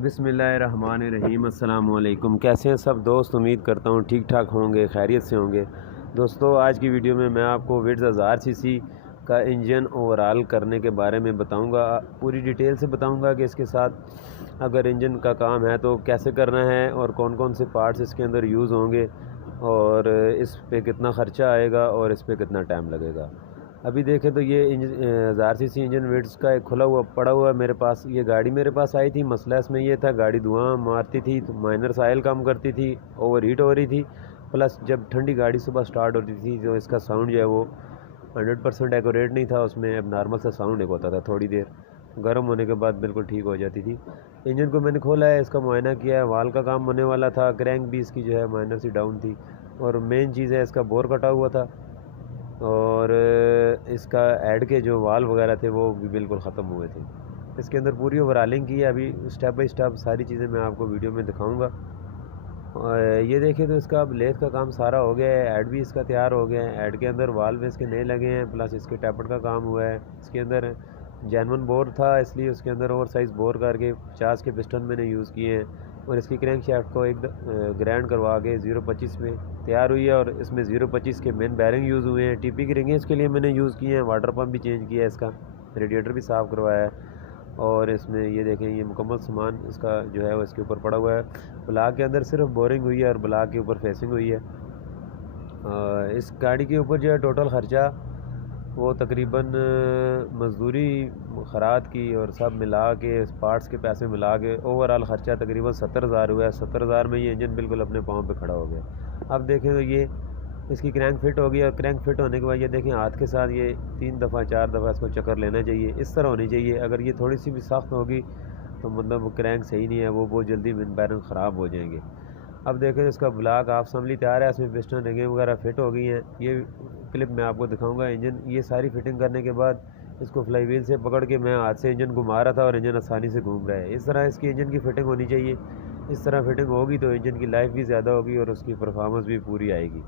बिस्मिल्लाहिर्रहमानिर्रहीम। अस्सलाम वालेकुम। कैसे हैं सब दोस्त? उम्मीद करता हूँ ठीक ठाक होंगे, खैरियत से होंगे। दोस्तों, आज की वीडियो में मैं आपको विट्ज़ 1000 सीसी का इंजन ओवरऑल करने के बारे में बताऊंगा। पूरी डिटेल से बताऊंगा कि इसके साथ अगर इंजन का काम है तो कैसे करना है और कौन कौन से पार्ट्स इसके अंदर यूज़ होंगे और इस पे कितना ख़र्चा आएगा और इस पे कितना टाइम लगेगा। अभी देखें तो ये 1000 सीसी इंजन विट्ज़ का एक खुला हुआ पड़ा हुआ है मेरे पास। ये गाड़ी मेरे पास आई थी, मसला इसमें ये था गाड़ी धुआं मारती थी तो माइनर साइल काम करती थी, ओवर हीट हो रही थी। प्लस जब ठंडी गाड़ी सुबह स्टार्ट होती थी तो इसका साउंड जो है वो 100% एक्यूरेट नहीं था। उसमें अब नॉर्मल सा साउंड एक होता था, थोड़ी देर गर्म होने के बाद बिल्कुल ठीक हो जाती थी। इंजन को मैंने खोला है, इसका मुआयना किया है, वाल का काम होने वाला था, क्रैंक भी इसकी जो है माइनर सी डाउन थी और मेन चीज़ है इसका बोर कटा हुआ था और इसका ऐड के जो वाल वगैरह थे वो भी बिल्कुल ख़त्म हुए थे। इसके अंदर पूरी ओवरऑलिंग की है, अभी स्टेप बाय स्टेप सारी चीज़ें मैं आपको वीडियो में दिखाऊंगा। और ये देखें तो इसका अब लेथ का काम सारा हो गया है, ऐड भी इसका तैयार हो गया है। ऐड के अंदर वाल में इसके नए लगे हैं, प्लस इसके टैपट का काम हुआ है। इसके अंदर जेनवन बोर था इसलिए उसके अंदर ओवर साइज़ बोर करके 50 के पिस्टन मैंने यूज़ किए हैं और इसकी क्रैंक शाफ्ट को एक ग्रैंड करवा के 0.25 में तैयार हुई है और इसमें 0.25 के मेन बैरिंग यूज़ हुए हैं। टीपी की रिंगें इसके लिए मैंने यूज़ किए हैं, वाटर पम्प भी चेंज किया है, इसका रेडिएटर भी साफ़ करवाया है। और इसमें ये देखें ये मुकम्मल सामान इसका जो है वो इसके ऊपर पड़ा हुआ है। ब्लॉक के अंदर सिर्फ बोरिंग हुई है और ब्लॉक के ऊपर फेसिंग हुई है। इस गाड़ी के ऊपर जो है टोटल ख़र्चा वो तकरीबन मजदूरी खराद की और सब मिला के पार्ट्स के पैसे मिला के ओवरऑल ख़र्चा तकरीबन 70,000 हुआ है। 70,000 में ये इंजन बिल्कुल अपने पाँव पे खड़ा हो गया। अब देखें तो ये इसकी क्रैंक फिट हो गई और क्रैंक फिट होने के बाद ये देखें हाथ के साथ ये 3 दफ़ा 4 दफ़ा इसको चक्कर लेना चाहिए, इस तरह होनी चाहिए। अगर ये थोड़ी सी भी सख्त होगी तो मतलब क्रैंक सही नहीं है, वो बहुत जल्दी बैरन ख़राब हो जाएंगे। अब देखें इसका ब्लॉक हाफ असम्बली तैयार है, इसमें पिस्टन रिंगें वगैरह फिट हो गई हैं। ये क्लिप मैं आपको दिखाऊंगा। इंजन ये सारी फिटिंग करने के बाद इसको फ्लाई व्हील से पकड़ के मैं हाथ से इंजन घुमा रहा था और इंजन आसानी से घूम रहा है। इस तरह इसकी इंजन की फ़िटिंग होनी चाहिए। इस तरह फिटिंग होगी तो इंजन की लाइफ भी ज़्यादा होगी और उसकी परफॉर्मेंस भी पूरी आएगी।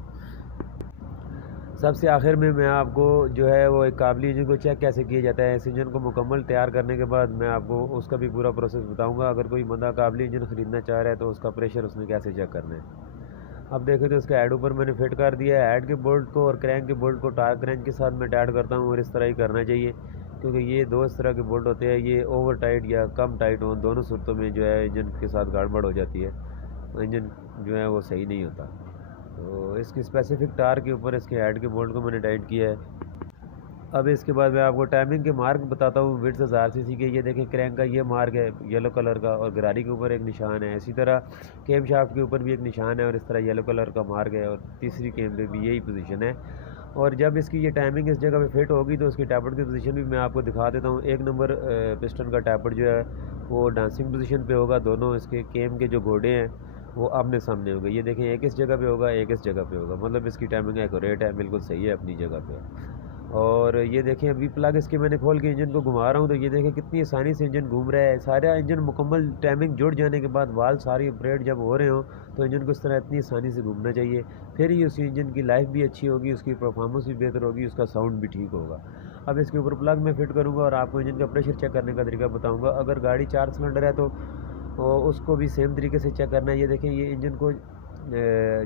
सबसे आखिर में मैं आपको जो है वो एक काबली इंजन को चेक कैसे किया जाता है, इस इंजन को मुकम्मल तैयार करने के बाद मैं आपको उसका भी पूरा प्रोसेस बताऊंगा। अगर कोई बंदा काबली इंजन ख़रीदना चाह रहा है तो उसका प्रेशर उसने कैसे चेक करना है। अब देखें तो उसका हेड ऊपर मैंने फिट कर दिया है। हेड के बोल्ट को और क्रैंक के बोल्ट को टायर क्रैंक के साथ मैं टाइट करता हूँ और इस तरह ही करना चाहिए क्योंकि ये दो इस तरह के बोल्ट होते हैं, ये ओवर टाइट या कम टाइट हो, दोनों सूरतों में जो है इंजन के साथ गड़बड़ हो जाती है, इंजन जो है वो सही नहीं होता। तो इसकी स्पेसिफिक टायर के ऊपर इसके हेड के बोल्ट को मैंने टाइट किया है। अब इसके बाद मैं आपको टाइमिंग के मार्क बताता हूँ। विट्ज़ 1000 सीसी के ये देखें क्रैंक का ये मार्क है येलो कलर का और गरारी के ऊपर एक निशान है। इसी तरह केम शाफ्ट के ऊपर भी एक निशान है और इस तरह येलो कलर का मार्क है और तीसरी केम पे भी यही पोजीशन है। और जब इसकी ये टाइमिंग इस जगह पे फिट होगी तो उसकी टैपट की पोजीशन भी मैं आपको दिखा देता हूँ। 1 नंबर पिस्टन का टैपट जो है वो डांसिंग पोजीशन पे होगा, दोनों इसके केम के जो घोड़े हैं वो आमने सामने होंगे। ये देखें एक इस जगह पे होगा, एक इस जगह पे होगा, मतलब इसकी टाइमिंग एक्यूरेट है, बिल्कुल सही है अपनी जगह पे। और ये देखें अभी प्लग इसके मैंने खोल के इंजन को घुमा रहा हूँ तो ये देखें कितनी आसानी से इंजन घूम रहा है। सारा इंजन मुकम्मल टाइमिंग जुड़ जाने के बाद वाल सारी ऑपरेट जब हो रहे हो तो इंजन को इस तरह इतनी आसानी से घूमना चाहिए, फिर ही उस इंजन की लाइफ भी अच्छी होगी, उसकी परफॉर्मेंस भी बेहतर होगी, उसका साउंड भी ठीक होगा। अब इसके ऊपर प्लग में फिट करूँगा और आपको इंजन का प्रेशर चेक करने का तरीका बताऊँगा। अगर गाड़ी 4 सिलेंडर है तो उसको भी सेम तरीके से चेक करना है। ये देखें ये इंजन को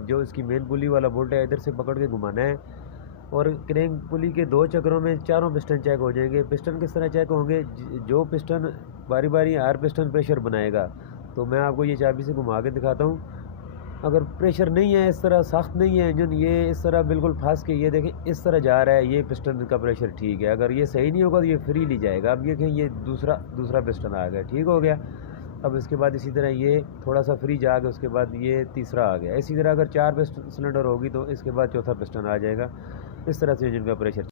जो इसकी मेन पुली वाला बोल्ट है इधर से पकड़ के घुमाना है और क्रैंक पुली के 2 चक्रों में चारों पिस्टन चेक हो जाएंगे। पिस्टन किस तरह चेक होंगे, जो पिस्टन बारी बारी हर पिस्टन प्रेशर बनाएगा। तो मैं आपको ये चाबी से घुमा के दिखाता हूँ। अगर प्रेशर नहीं है, इस तरह सख्त नहीं है इंजन, ये इस तरह बिल्कुल फंस के ये देखें इस तरह जा रहा है, ये पिस्टन का प्रेशर ठीक है। अगर ये सही नहीं होगा तो ये फ्री ली जाएगा। अब ये देखें ये दूसरा पिस्टन आ गया, ठीक हो गया। अब इसके बाद इसी तरह ये थोड़ा सा फ्री जा के उसके बाद ये तीसरा आ गया। इसी तरह अगर 4 पिस्टन सिलेंडर होगी तो इसके बाद चौथा पिस्टन आ जाएगा। इस तरह से इंजन का प्रेशर